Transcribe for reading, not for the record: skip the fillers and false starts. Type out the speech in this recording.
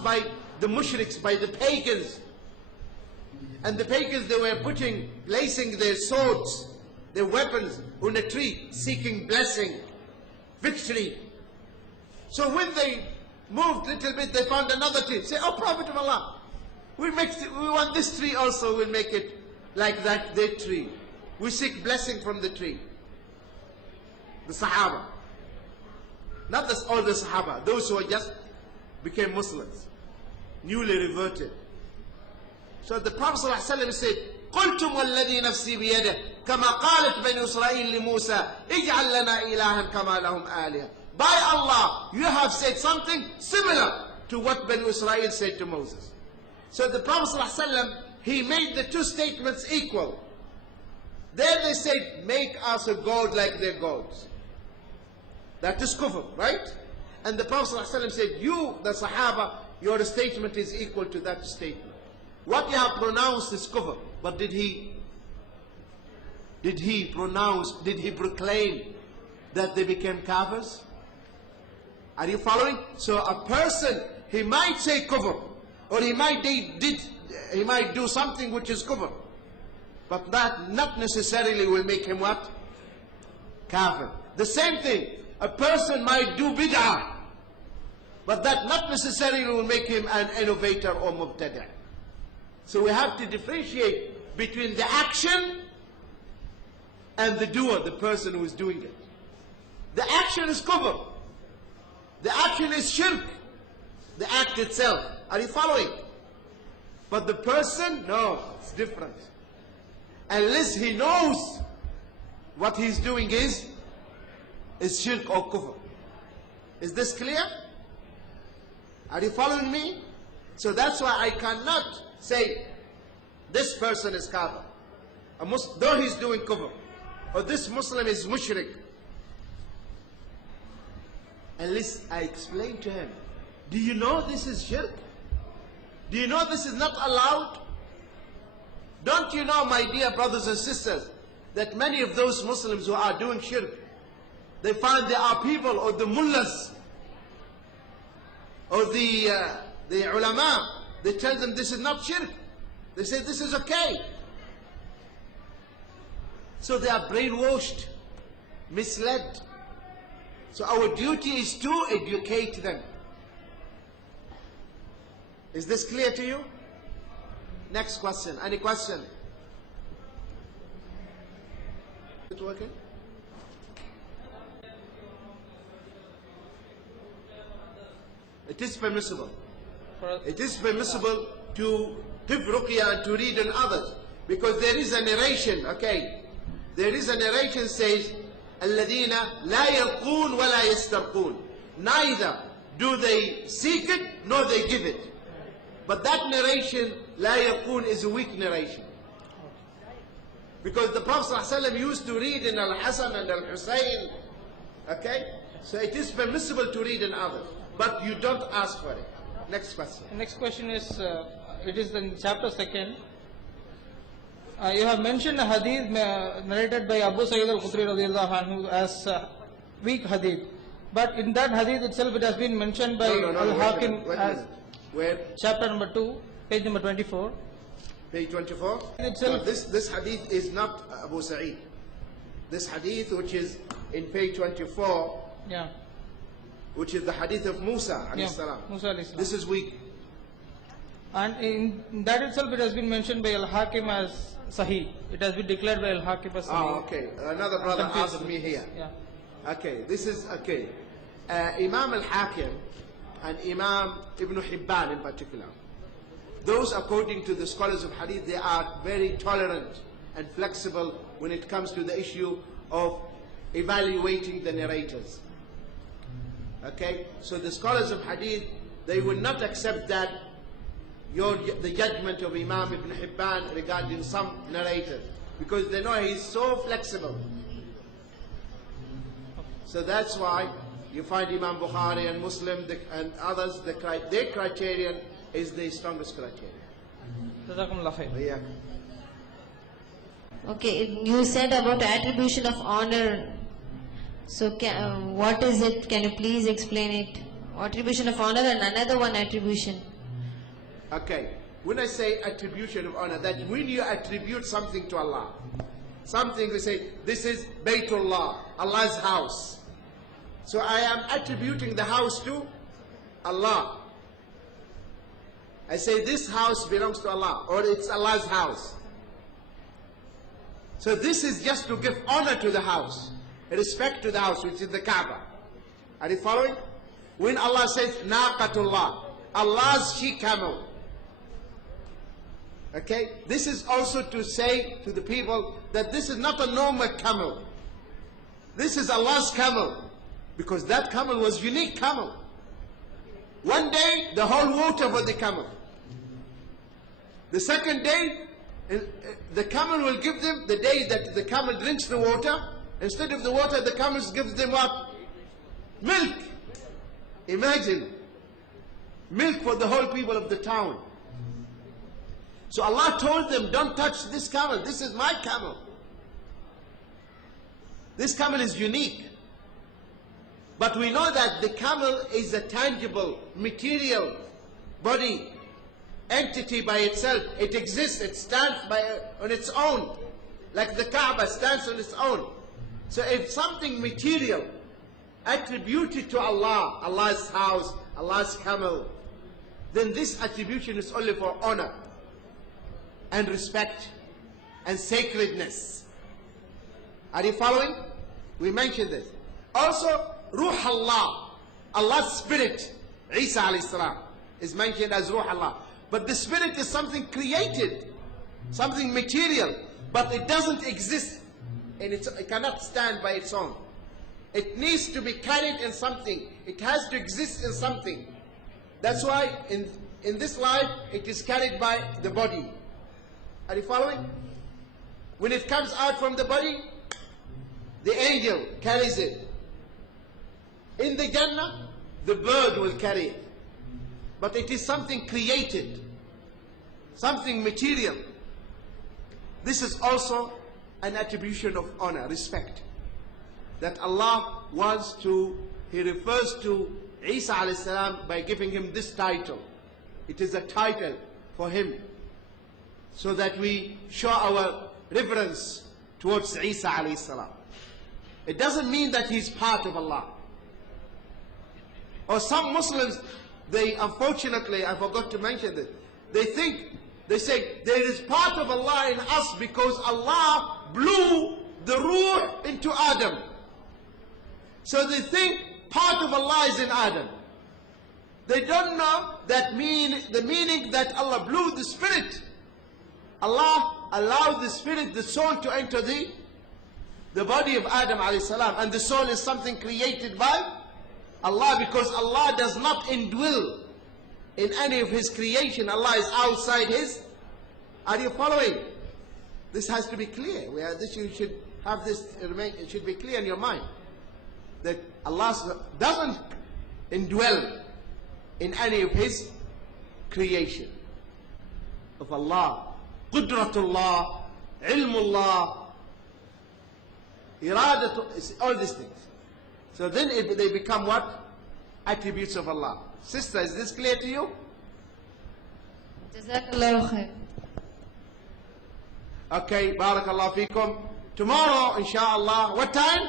pronounced by the mushriks, by the pagans. And the pagans, they were placing their swords, their weapons on a tree, seeking blessing, victory. So when they moved a little bit, they found another tree. Say, oh Prophet of Allah, we want this tree also, we'll make it like that tree. We seek blessing from the tree. The Sahaba. Not all the Sahaba, those who just became Muslims, newly reverted. So the Prophet ﷺ said, قُلْتُمْ وَالَّذِي نَفْسِي بِيَدِهِ كَمَا قَالَتْ بَنِي إِسْرَائِيلِ لِمُوسَى اجْعَلْ لَنَا إِلَهًا كَمَا لَهُمْ آلِهَةً. By Allah, you have said something similar to what Bani Israel said to Moses. So the Prophet ﷺ, he made the two statements equal. There they said, make us a god like their gods. That is kufr, right? And the Prophet ﷺ said, you, the Sahaba, your statement is equal to that statement. What you have pronounced is kufr. But did he proclaim that they became kafirs? Are you following? So a person, he might say kufr, or he might do something which is kufr, but that not necessarily will make him what? Kafir. The same thing, a person might do bid'ah, but that not necessarily will make him an innovator or mubtada'. So we have to differentiate between the action and the doer, the person who is doing it. The action is kufr. The action is shirk. The act itself. Are you following? But the person, no, it's different. Unless he knows what he's doing is shirk or kufr. Is this clear? Are you following me? So that's why I cannot say this person is kafir, though he's doing kufr, or this Muslim is mushrik, unless I explain to him, do you know this is shirk? Do you know this is not allowed? Don't you know, my dear brothers and sisters, that many of those Muslims who are doing shirk, they find there are people, or the mullahs, or the ulama, they tell them this is not shirk. They say this is okay. So they are brainwashed, misled. So our duty is to educate them. Is this clear to you? Next question. Any question? Is it working? It is permissible. It is permissible to give ruqya and to read on others, because there is a narration, okay? There is a narration says, الَّذِينَ لَا يَرْقُونَ وَلَا يَسْتَرْقُونَ. Neither do they seek it, nor they give it. But that narration, لَا يَرْقُونَ, is a weak narration. Because the Prophet ﷺ used to read in Al-Hasan and Al-Husayn, okay? So it is permissible to read in others, but you don't ask for it. Next question. Next question is, it is in chapter 2. You have mentioned a hadith narrated by Abu Sayyid al-Khudri radiyallahu anhu as weak hadith. But in that hadith itself, it has been mentioned by Al-Hakim as where? Chapter number 2, page number 24. Page 24? Itself. No, this hadith is not Abu Sa'id. This hadith, which is in page 24, yeah, which is the hadith of Musa alayhi salam. Musa alayhi salam. This is weak. And in that itself, it has been mentioned by Al-Hakim as Sahih. It has been declared by Al-Hakim as Sahih. Oh, okay. Another brother asked me here. Yeah. Okay, this is, okay. Imam Al-Hakim and Imam Ibn Hibban in particular, those according to the scholars of hadith, they are very tolerant and flexible when it comes to the issue of evaluating the narrators. Okay, so the scholars of hadith, they will not accept that the judgment of Imam Ibn Hibban regarding some narrators, because they know he's so flexible. So that's why you find Imam Bukhari and Muslim and others, their criterion is the strongest criterion. Okay, you said about attribution of honor. So what is it? Can you please explain it? Attribution of honor and another one attribution. Okay. When I say attribution of honor, that when you attribute something to Allah, something we say, this is Baytullah, Allah's house. So I am attributing the house to Allah. I say this house belongs to Allah, or it's Allah's house. So this is just to give honor to the house, respect to the house, which is the Kaaba. Are you following? When Allah says Naqatullah, Allah's she camel. Okay, this is also to say to the people that this is not a normal camel. This is Allah's camel, because that camel was unique camel. One day, the whole water for the camel. The second day, the camel will give them, the day that the camel drinks the water, instead of the water, the camel gives them what? Milk. Imagine. Milk for the whole people of the town. So Allah told them, don't touch this camel. This is my camel. This camel is unique. But we know that the camel is a tangible, material body, entity by itself. It exists, it stands on its own. Like the Kaaba stands on its own. So if something material attributed to Allah, Allah's house, Allah's camel, then this attribution is only for honor and respect and sacredness. Are you following? We mentioned this. Also, Ruh Allah, Allah's spirit, Isa alayhi salam, is mentioned as Ruh Allah. But the spirit is something created, something material, but it doesn't exist, and it cannot stand by its own. It needs to be carried in something. It has to exist in something. That's why in this life, it is carried by the body. Are you following? When it comes out from the body, the angel carries it. In the Jannah, the bird will carry it. But it is something created, something material. This is also an attribution of honor, respect. That Allah wants to, He refers to Isa alayhi salam by giving him this title. It is a title for him, so that we show our reverence towards Isa alayhi salam. It doesn't mean that he's part of Allah. Or some Muslims, they unfortunately, I forgot to mention this, they say there is part of Allah in us because Allah blew the ruh into Adam. So they think part of Allah is in Adam. They don't know that the meaning that Allah blew the spirit. Allah allowed the spirit, the soul, to enter the body of Adam alayhi salam, and the soul is something created by Allah, because Allah does not indwell in any of His creation. Allah is outside His. Are you following? This has to be clear. You should have this. It should be clear in your mind that Allah doesn't indwell in any of His creation. Of Allah, Qudratullah, Ilmullah, Iradatu, all these things. So then they become what? Attributes of Allah. Sister, is this clear to you? Jazakallahu khair. Okay, Barakallahu feekum. Tomorrow, inshallah, what time?